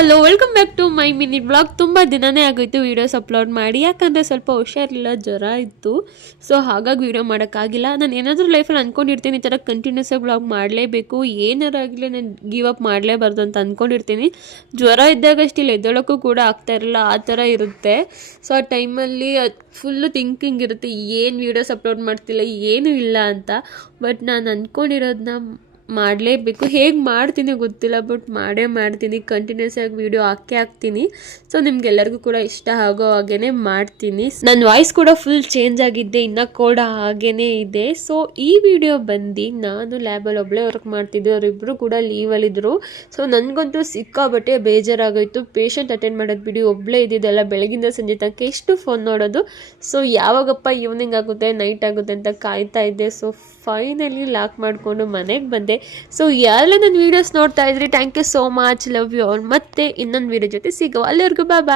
Hello welcome back to my mini blog. ತುಂಬ ದಿನನೇ ಆಗೋಯ್ತು ವೀಡಿಯೋಸ್ ಅಪ್ಲೋಡ್ ಮಾಡಿ, ಯಾಕಂದರೆ ಸ್ವಲ್ಪ ಹುಷಾರಿಲ್ಲ, ಜ್ವರ ಇತ್ತು. ಸೊ ಹಾಗಾಗಿ ವೀಡಿಯೋ ಮಾಡೋಕ್ಕಾಗಿಲ್ಲ. ನಾನು ಏನಾದರೂ ಲೈಫಲ್ಲಿ ಅಂದ್ಕೊಂಡಿರ್ತೀನಿ ಈ ಥರ ಕಂಟಿನ್ಯೂಸ್ ಆಗಿ ಬ್ಲಾಗ್ ಮಾಡಲೇಬೇಕು, ಏನಾರಾಗಲಿ ನಾನು ಗಿವ್ ಅಪ್ ಮಾಡಲೇಬಾರ್ದು ಅಂತ ಅಂದ್ಕೊಂಡಿರ್ತೀನಿ. ಜ್ವರ ಇದ್ದಾಗ ಸ್ಟಿಲ್ ಎದ್ದೇಳೋಕ್ಕೂ ಕೂಡ ಆಗ್ತಾ ಇರಲ್ಲ, ಆ ಥರ ಇರುತ್ತೆ. ಸೊ ಆ ಟೈಮಲ್ಲಿ ಫುಲ್ಲು ಥಿಂಕಿಂಗ್ ಇರುತ್ತೆ, ಏನು ವೀಡಿಯೋಸ್ ಅಪ್ಲೋಡ್ ಮಾಡ್ತಿಲ್ಲ, ಏನೂ ಇಲ್ಲ ಅಂತ. ಬಟ್ ನಾನು ಅಂದ್ಕೊಂಡಿರೋದನ್ನ ಮಾಡಲೇಬೇಕು. ಹೇಗೆ ಮಾಡ್ತೀನಿ ಗೊತ್ತಿಲ್ಲ, ಬಟ್ ಮಾಡೇ ಮಾಡ್ತೀನಿ. ಕಂಟಿನ್ಯೂಸ್ ಆಗಿ ವೀಡಿಯೋ ಹಾಕ್ತೀನಿ. ಸೊ ನಿಮ್ಗೆಲ್ಲರಿಗೂ ಕೂಡ ಇಷ್ಟ ಆಗೋ ಹಾಗೇ ಮಾಡ್ತೀನಿ. ನನ್ನ ವಾಯ್ಸ್ ಕೂಡ ಫುಲ್ ಚೇಂಜ್ ಆಗಿದ್ದೆ, ಇನ್ನೂ ಕೂಡ ಹಾಗೇ ಇದೆ. ಸೊ ಈ ವಿಡಿಯೋ ಬಂದು ನಾನು ಲ್ಯಾಬಲ್ಲಿ ಒಬ್ಬಳೇ ವರ್ಕ್ ಮಾಡ್ತಿದ್ದೆ, ಅವರಿಬ್ಬರು ಕೂಡ ಲೀವಲ್ಲಿದ್ದರು. ಸೊ ನನಗಂತೂ ಸಿಕ್ಕಾಬಟ್ಟೆ ಬೇಜಾರಾಗೋಯ್ತು. ಪೇಷಂಟ್ ಅಟೆಂಡ್ ಮಾಡೋದು ಬಿಡಿ, ಒಬ್ಬಳೇ ಇದ್ದಿದ್ದೆಲ್ಲ ಬೆಳಗಿಂದ ಸಂಜೆ ತನಕ ಎಷ್ಟು ಫೋನ್ ನೋಡೋದು. ಸೊ ಯಾವಾಗಪ್ಪ ಈವ್ನಿಂಗ್ ಆಗುತ್ತೆ, ನೈಟ್ ಆಗುತ್ತೆ ಅಂತ ಕಾಯ್ತಾ ಇದ್ದೆ. ಸೊ ಫೈನಲಿ ಲಾಕ್ ಮಾಡಿಕೊಂಡು ಮನೆಗೆ ಬಂದೆ. ಸೊ ಯಾರೆಲ್ಲ ನನ್ನ ವೀಡಿಯೋಸ್ ನೋಡ್ತಾ ಇದ್ರಿ, thank you so much, love you all. ಮತ್ತೆ ಇನ್ನೊಂದು ವೀಡಿಯೋ ಜೊತೆ ಸಿಗೋ, ಅಲ್ಲಿವರೆಗೂ ಬಾಯ್ ಬಾಯ್.